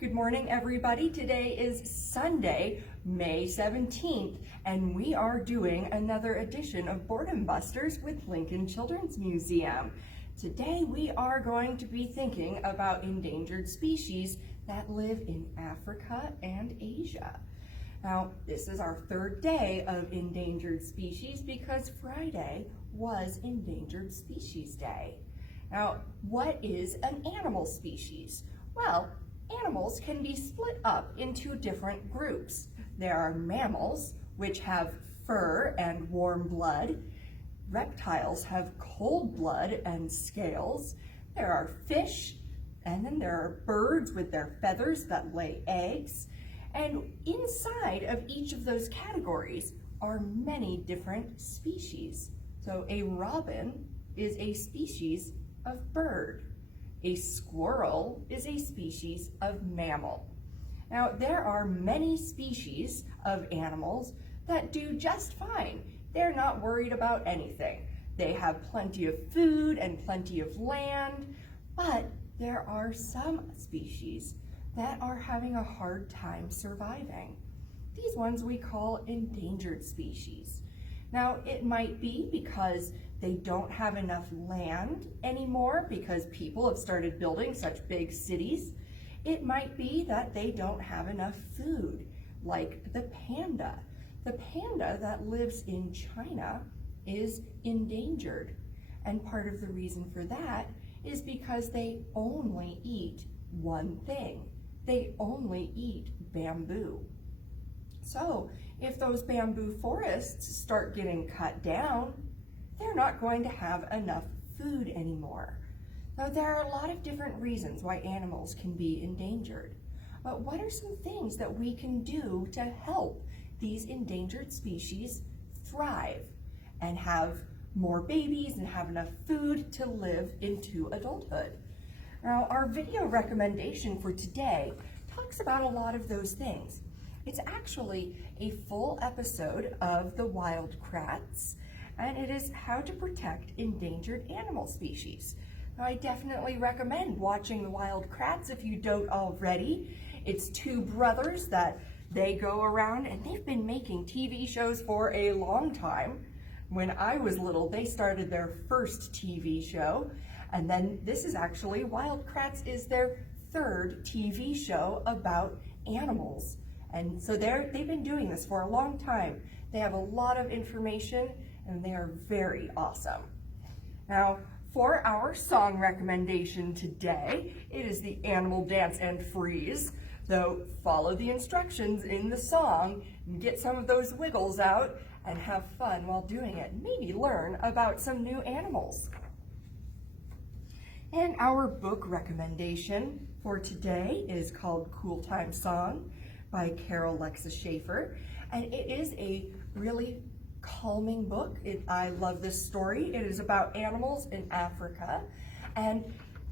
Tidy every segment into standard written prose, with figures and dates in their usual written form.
Good morning, everybody. Today is Sunday, May 17th, and we are doing another edition of Boredom Busters with Lincoln Children's Museum. Today we are going to be thinking about endangered species that live in Africa and Asia. Now, this is our third day of endangered species because Friday was Endangered Species Day. Now, what is an animal species? Well, animals can be split up into different groups. There are mammals, which have fur and warm blood. Reptiles have cold blood and scales. There are fish, and then there are birds with their feathers that lay eggs. And inside of each of those categories are many different species. So a robin is a species of bird. A squirrel is a species of mammal. Now, there are many species of animals that do just fine. They're not worried about anything. They have plenty of food and plenty of land, but there are some species that are having a hard time surviving. These ones we call endangered species. Now, it might be because they don't have enough land anymore because people have started building such big cities. It might be that they don't have enough food, like the panda. The panda that lives in China is endangered. And part of the reason for that is because they only eat one thing. They only eat bamboo. So if those bamboo forests start getting cut down, they're not going to have enough food anymore. Now, there are a lot of different reasons why animals can be endangered. But what are some things that we can do to help these endangered species thrive and have more babies and have enough food to live into adulthood? Now, our video recommendation for today talks about a lot of those things. It's actually a full episode of the Wild Kratts, and it is how to protect endangered animal species. Now, I definitely recommend watching the Wild Kratts if you don't already. It's two brothers that they go around, and they've been making TV shows for a long time. When I was little, they started their first TV show, and then this is actually, Wild Kratts is their third TV show about animals. And so they've been doing this for a long time. They have a lot of information, and they are very awesome. Now, for our song recommendation today, it is the Animal Dance and Freeze. So follow the instructions in the song and get some of those wiggles out and have fun while doing it. Maybe learn about some new animals. And our book recommendation for today is called Cool Time Song by Carol Lexa Schaefer. And it is a really calming book. I love this story. It is about animals in Africa. And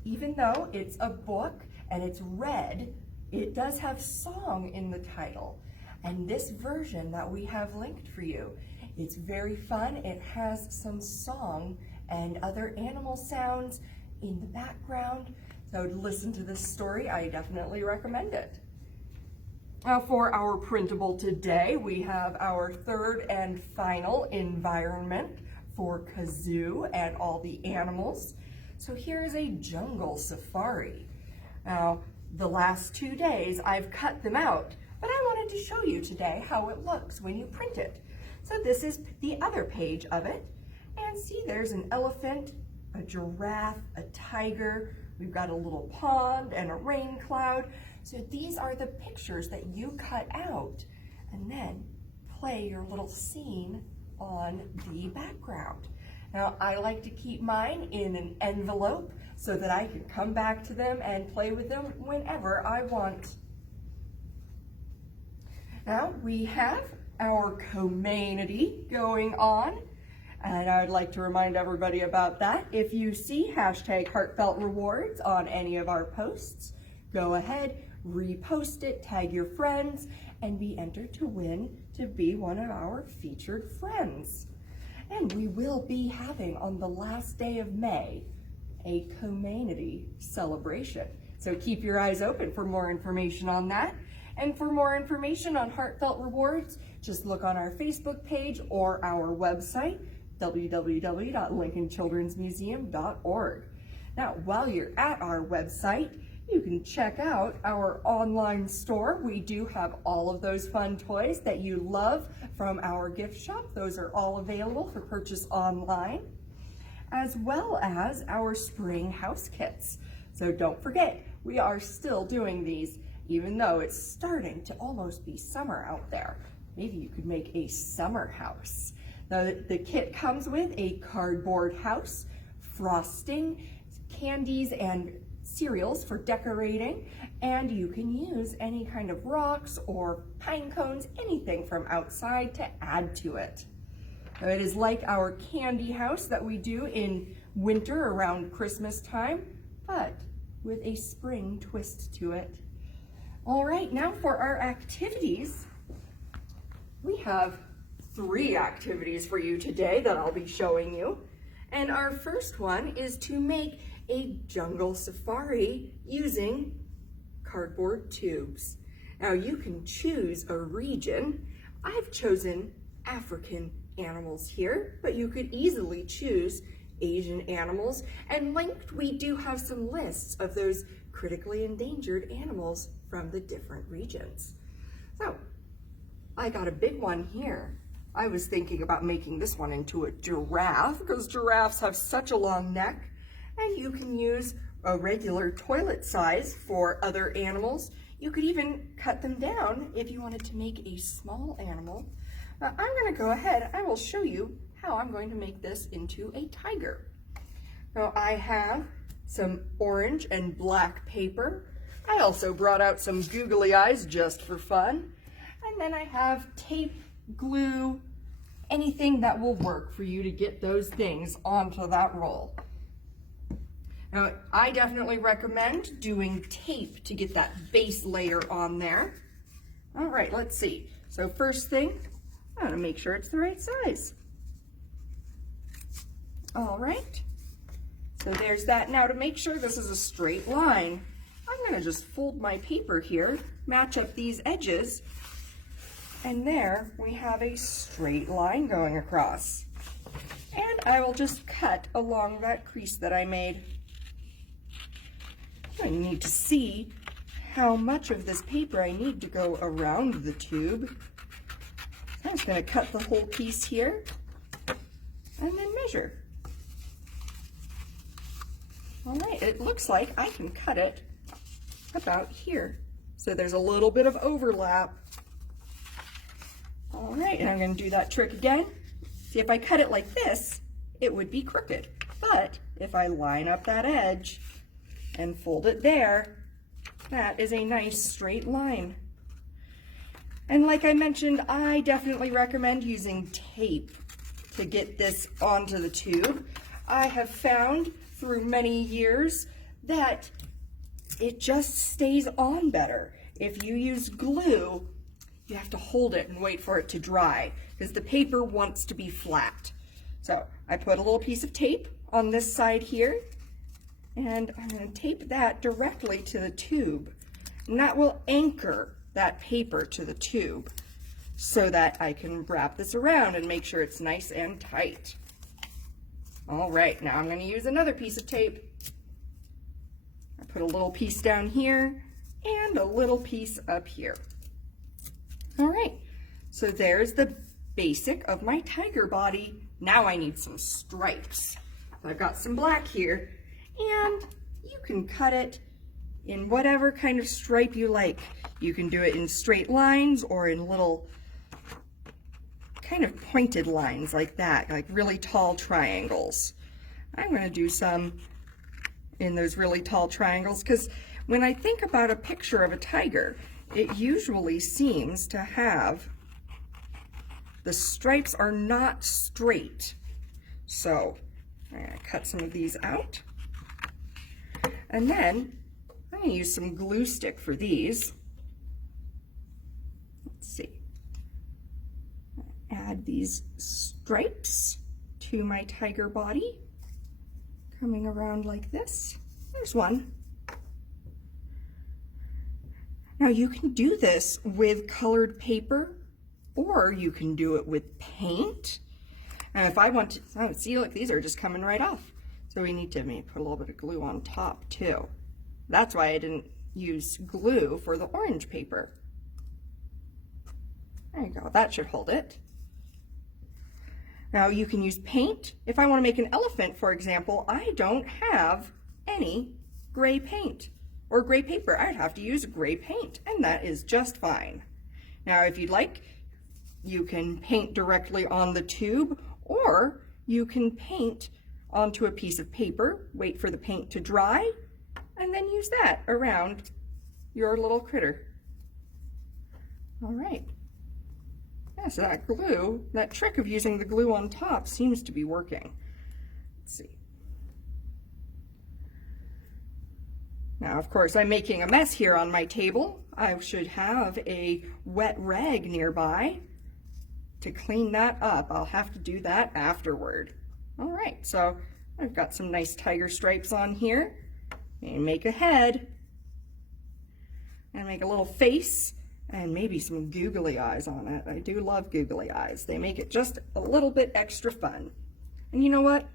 even though it's a book and it's read, it does have song in the title. And this version that we have linked for you, it's very fun. It has some song and other animal sounds in the background. So to listen to this story, I definitely recommend it. Now, for our printable today, we have our third and final environment for Kazoo and all the animals. So here is a jungle safari. Now, the last 2 days I've cut them out, but I wanted to show you today how it looks when you print it. So this is the other page of it. And see, there's an elephant, a giraffe, a tiger. We've got a little pond and a rain cloud. So these are the pictures that you cut out and then play your little scene on the background. Now, I like to keep mine in an envelope so that I can come back to them and play with them whenever I want. Now, we have our community going on, and I would like to remind everybody about that. If you see #HeartfeltRewards on any of our posts, go ahead, repost it, tag your friends, and be entered to win to be one of our featured friends. And we will be having on the last day of May a community celebration. It's So keep your eyes open for more information on that. And for more information on Heartfelt Rewards, just look on our Facebook page or our website, www.lincolnchildrensmuseum.org. Now, while you're at our website, you can check out our online store. We do have all of those fun toys that you love from our gift shop. Those are all available for purchase online, as well as our spring house kits. So don't forget, we are still doing these, even though it's starting to almost be summer out there. Maybe you could make a summer house. Now, the kit comes with a cardboard house, frosting, candies and cereals for decorating, and you can use any kind of rocks or pine cones, anything from outside to add to it. Now, it is like our candy house that we do in winter around Christmas time, but with a spring twist to it. All right, now for our activities. We have 3 activities for you today that I'll be showing you. And our first one is to make a jungle safari using cardboard tubes. Now you can choose a region. I've chosen African animals here, but you could easily choose Asian animals. And linked, we do have some lists of those critically endangered animals from the different regions. So I got a big one here. I was thinking about making this one into a giraffe because giraffes have such a long neck, and you can use a regular toilet size for other animals. You could even cut them down if you wanted to make a small animal. Now, I'm going to go ahead, I will show you how I'm going to make this into a tiger. Now I have some orange and black paper. I also brought out some googly eyes just for fun. And then I have tape, glue, anything that will work for you to get those things onto that roll. Now, I definitely recommend doing tape to get that base layer on there. All right, let's see. So first thing, I want to make sure it's the right size. All right, so there's that. Now to make sure this is a straight line, I'm going to just fold my paper here, match up these edges, and there we have a straight line going across. And I will just cut along that crease that I made. I need to see how much of this paper I need to go around the tube. So I'm just going to cut the whole piece here and then measure. All right, it looks like I can cut it about here. So there's a little bit of overlap. All right, and I'm going to do that trick again. See, if I cut it like this, it would be crooked. But if I line up that edge and fold it there, that is a nice straight line. And like I mentioned, I definitely recommend using tape to get this onto the tube. I have found through many years that it just stays on better. If you use glue, you have to hold it and wait for it to dry because the paper wants to be flat. So I put a little piece of tape on this side here, and I'm going to tape that directly to the tube, and that will anchor that paper to the tube so that I can wrap this around and make sure it's nice and tight. All right, now I'm going to use another piece of tape. I put a little piece down here and a little piece up here. All right, so there's the basic of my tiger body. Now I need some stripes. So I've got some black here, and you can cut it in whatever kind of stripe you like. You can do it in straight lines or in little kind of pointed lines like that, like really tall triangles. I'm going to do some in those really tall triangles because when I think about a picture of a tiger, it usually seems to have, the stripes are not straight. So I'm going to cut some of these out. And then I'm going to use some glue stick for these. Let's see. Add these stripes to my tiger body, coming around like this. There's one. Now you can do this with colored paper, or you can do it with paint. And if I want to, oh, see, look, these are just coming right off. So we need to maybe put a little bit of glue on top too. That's why I didn't use glue for the orange paper. There you go, that should hold it. Now you can use paint. If I want to make an elephant, for example, I don't have any gray paint or gray paper. I'd have to use gray paint, and that is just fine. Now, if you'd like, you can paint directly on the tube, or you can paint onto a piece of paper, wait for the paint to dry, and then use that around your little critter. All right. Yeah, so that glue, that trick of using the glue on top seems to be working. Let's see. Now, of course, I'm making a mess here on my table. I should have a wet rag nearby to clean that up. I'll have to do that afterward. All right, so I've got some nice tiger stripes on here. And make a head. And make a little face. And maybe some googly eyes on it. I do love googly eyes. They make it just a little bit extra fun. And you know what?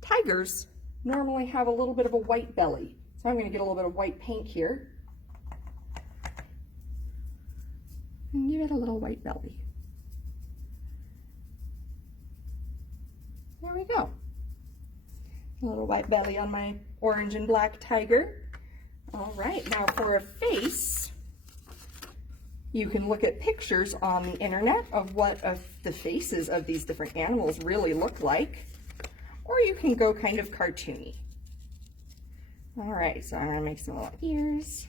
Tigers normally have a little bit of a white belly. So I'm going to get a little bit of white paint here. And give it a little white belly. There we go. A little white belly on my orange and black tiger. All right, now for a face, you can look at pictures on the internet of what the faces of these different animals really look like, or you can go kind of cartoony. All right, so I'm gonna make some little ears.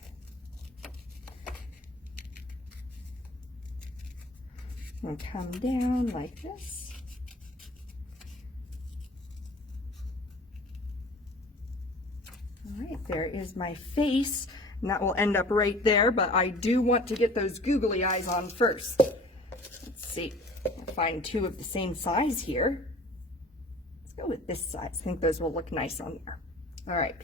And come down like this. All right, there is my face. And that will end up right there, but I do want to get those googly eyes on first. Let's see, I'll find two of the same size here. Let's go with this size. I think those will look nice on there. All right.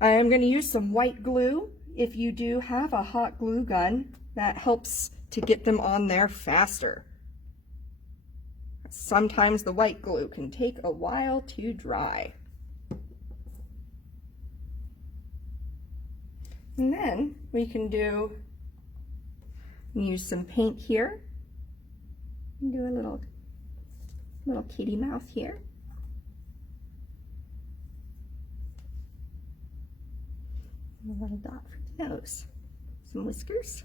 I am going to use some white glue. If you do have a hot glue gun, that helps to get them on there faster. Sometimes the white glue can take a while to dry. And then we can use some paint here. And do a little kitty mouth here. And a little dot for the nose. Some whiskers.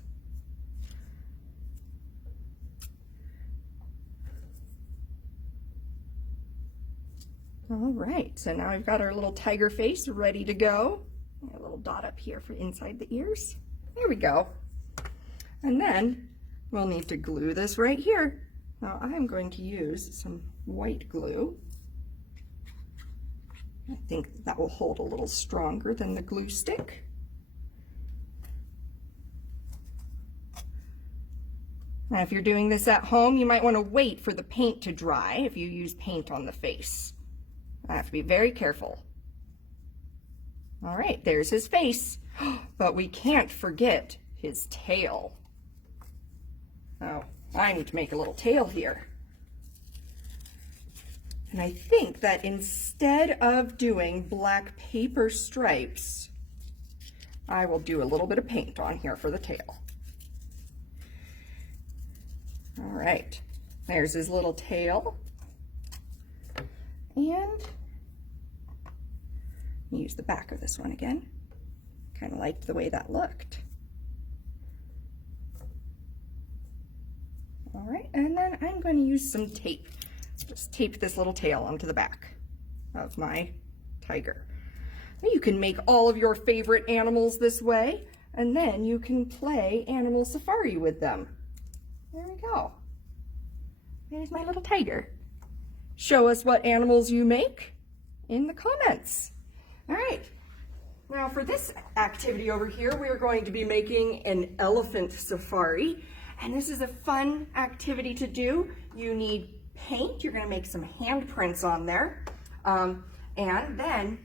All right, so now we've got our little tiger face ready to go. A little dot up here for inside the ears. There we go. And then we'll need to glue this right here. Now I'm going to use some white glue. I think that will hold a little stronger than the glue stick. Now if you're doing this at home, you might want to wait for the paint to dry if you use paint on the face. I have to be very careful. All right, there's his face, but we can't forget his tail. Oh, I need to make a little tail here. And I think that instead of doing black paper stripes, I will do a little bit of paint on here for the tail. All right, there's his little tail. And use the back of this one again. Kind of liked the way that looked. All right, and then I'm going to use some tape. Just tape this little tail onto the back of my tiger. Now you can make all of your favorite animals this way, and then you can play Animal Safari with them. There we go. There's my little tiger. Show us what animals you make in the comments. All right, now for this activity over here, we are going to be making an elephant safari. And this is a fun activity to do. You need paint. You're going to make some handprints on there. And then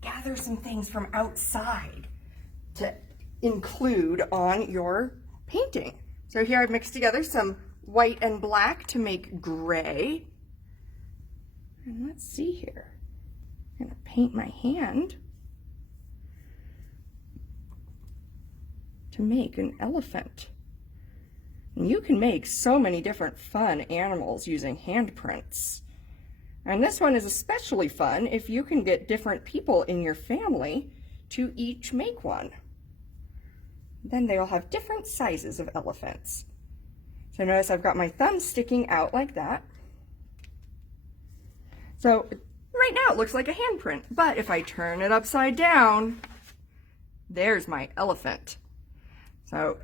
gather some things from outside to include on your painting. So here I've mixed together some white and black to make gray. And let's see here. I'm gonna paint my hand to make an elephant. And you can make so many different fun animals using handprints. And this one is especially fun if you can get different people in your family to each make one. Then they'll have different sizes of elephants. So notice I've got my thumb sticking out like that. So right now it looks like a handprint, but if I turn it upside down, there's my elephant. So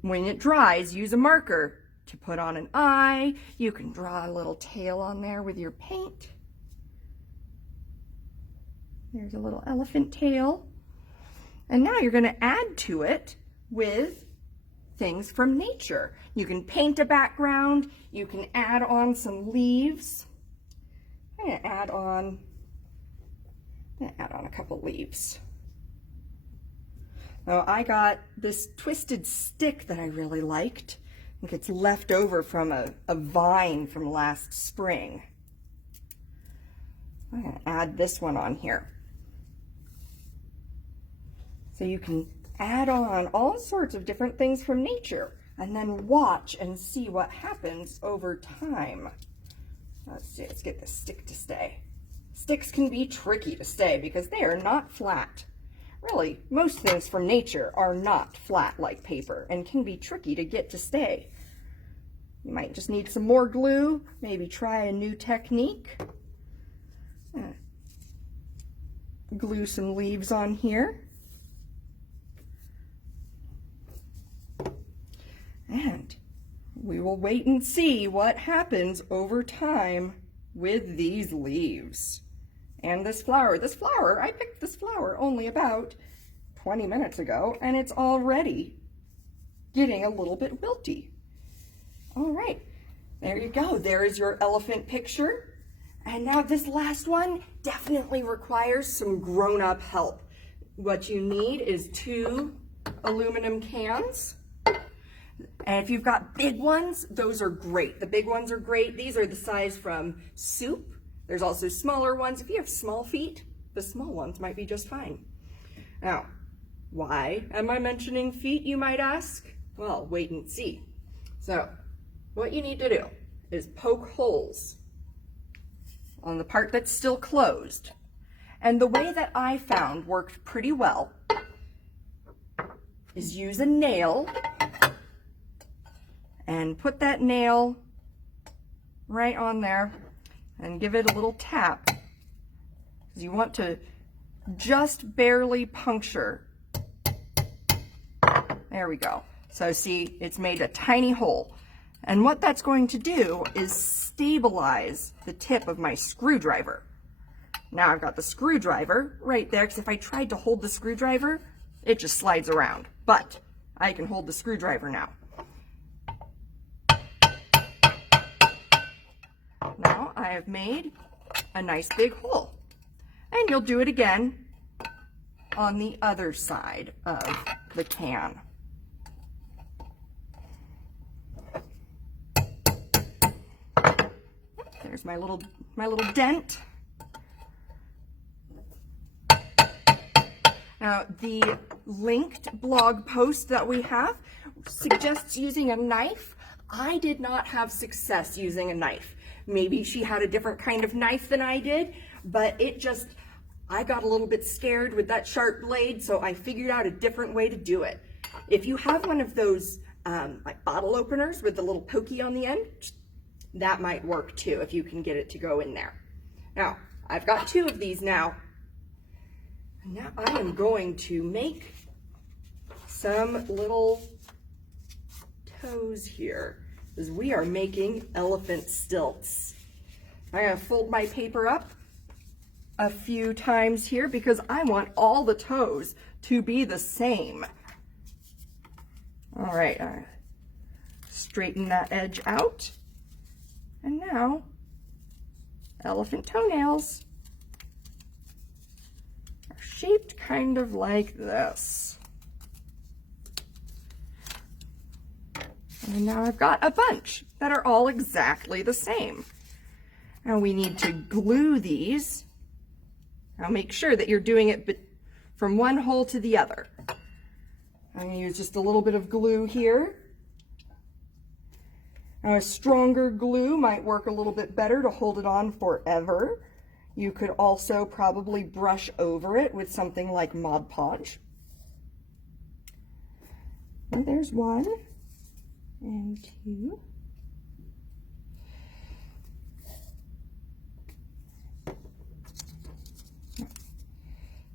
when it dries, use a marker to put on an eye. You can draw a little tail on there with your paint. There's a little elephant tail. And now you're going to add to it with things from nature. You can paint a background. You can add on some leaves. I'm going to add on a couple leaves. Now I got this twisted stick that I really liked. I think it's left over from a vine from last spring. I'm going to add this one on here. So you can add on all sorts of different things from nature and then watch and see what happens over time. Let's see, let's get this stick to stay. Sticks can be tricky to stay because they are not flat. Really, most things from nature are not flat like paper and can be tricky to get to stay. You might just need some more glue, maybe try a new technique. Glue some leaves on here. And we will wait and see what happens over time with these leaves. And this flower, I picked this flower only about 20 minutes ago, and it's already getting a little bit wilty. All right, there you go. There is your elephant picture. And now this last one definitely requires some grown-up help. What you need is 2 aluminum cans. And if you've got big ones, those are great. The big ones are great. These are the size from soup. There's also smaller ones. If you have small feet, the small ones might be just fine. Now, why am I mentioning feet, you might ask? Well, wait and see. So, what you need to do is poke holes on the part that's still closed. And the way that I found worked pretty well is use a nail and put that nail right on there and give it a little tap. You want to just barely puncture. There we go. So see, it's made a tiny hole. And what that's going to do is stabilize the tip of my screwdriver. Now I've got the screwdriver right there, because if I tried to hold the screwdriver, it just slides around. But I can hold the screwdriver now. Now I have made a nice big hole. And you'll do it again on the other side of the can. There's my little dent. Now, the linked blog post that we have suggests using a knife. I did not have success using a knife. Maybe she had a different kind of knife than I did, but I got a little bit scared with that sharp blade, so I figured out a different way to do it. If you have one of those like bottle openers with the little pokey on the end, that might work too if you can get it to go in there. Now, I've got 2 of these now. Now I am going to make some little toes here, because we are making elephant stilts. I'm going to fold my paper up a few times here because I want all the toes to be the same. All right, straighten that edge out. And now, elephant toenails are shaped kind of like this. And now I've got a bunch that are all exactly the same. Now we need to glue these. Now make sure that you're doing it from one hole to the other. I'm going to use just a little bit of glue here. Now a stronger glue might work a little bit better to hold it on forever. You could also probably brush over it with something like Mod Podge. And there's one and two.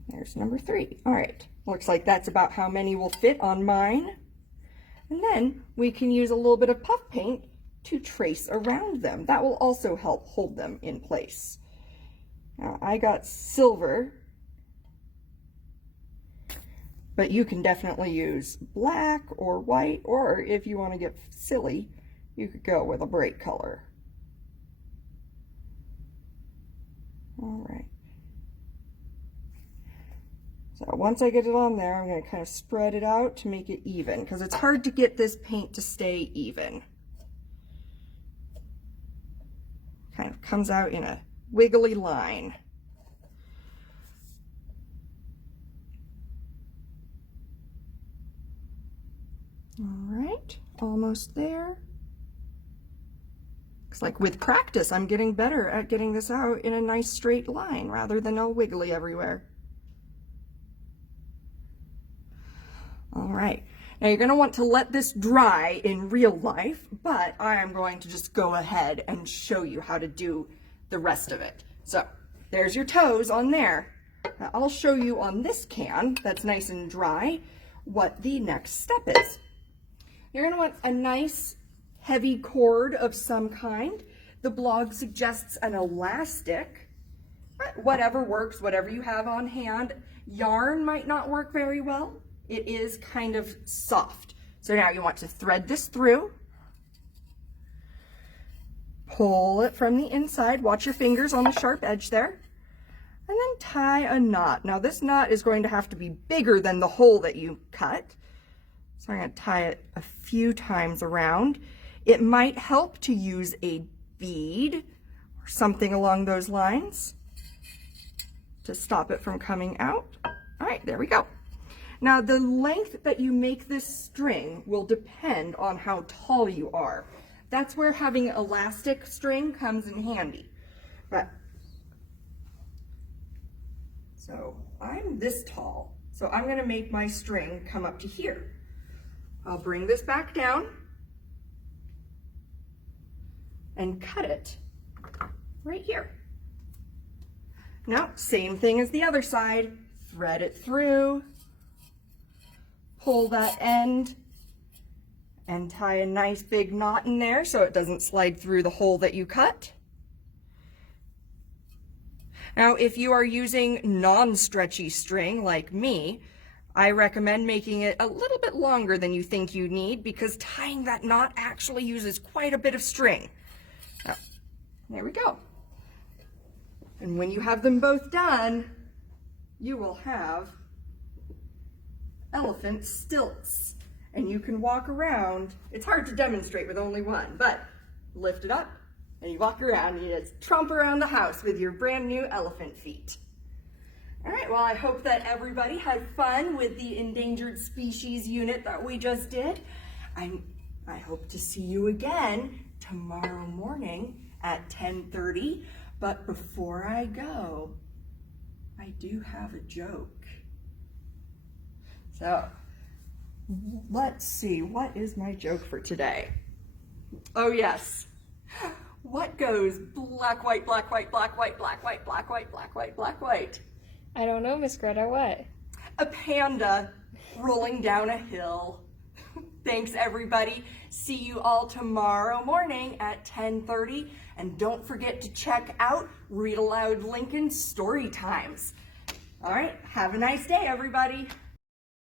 There's number 3. All right, looks like that's about how many will fit on mine. And then we can use a little bit of puff paint to trace around them. That will also help hold them in place. Now I got silver, but you can definitely use black or white, or if you want to get silly, you could go with a bright color. All right. So once I get it on there, I'm going to kind of spread it out to make it even, because it's hard to get this paint to stay even. Kind of comes out in a wiggly line. All right, almost there. Looks like with practice, I'm getting better at getting this out in a nice straight line rather than all wiggly everywhere. All right, now you're going to want to let this dry in real life, but I am going to just go ahead and show you how to do the rest of it. So there's your toes on there. Now I'll show you on this can that's nice and dry what the next step is. You're going to want a nice heavy cord of some kind. The blog suggests an elastic, but whatever works, whatever you have on hand. Yarn might not work very well. It is kind of soft. So now you want to thread this through, pull it from the inside, watch your fingers on the sharp edge there, and then tie a knot. Now this knot is going to have to be bigger than the hole that you cut. So I'm going to tie it a few times around. It might help to use a bead or something along those lines to stop it from coming out. All right, there we go. Now the length that you make this string will depend on how tall you are. That's where having elastic string comes in handy. So I'm this tall, so I'm going to make my string come up to here. I'll bring this back down and cut it right here. Now, same thing as the other side. Thread it through, pull that end, and tie a nice big knot in there so it doesn't slide through the hole that you cut. Now, if you are using non-stretchy string like me, I recommend making it a little bit longer than you think you need, because tying that knot actually uses quite a bit of string. Now, there we go. And when you have them both done, you will have elephant stilts. And you can walk around. It's hard to demonstrate with only one, but lift it up and you walk around and you just tromp around the house with your brand new elephant feet. All right, well, I hope that everybody had fun with the endangered species unit that we just did. I hope to see you again tomorrow morning at 10:30. But before I go, I do have a joke. So let's see, what is my joke for today? Oh yes, what goes black, white, black, white, black, white, black, white, black, white, black, white, black, white? I don't know, Miss Greta, what? A panda rolling down a hill. Thanks everybody. See you all tomorrow morning at 10:30. And don't forget to check out Read Aloud Lincoln Story Times. All right, have a nice day, everybody.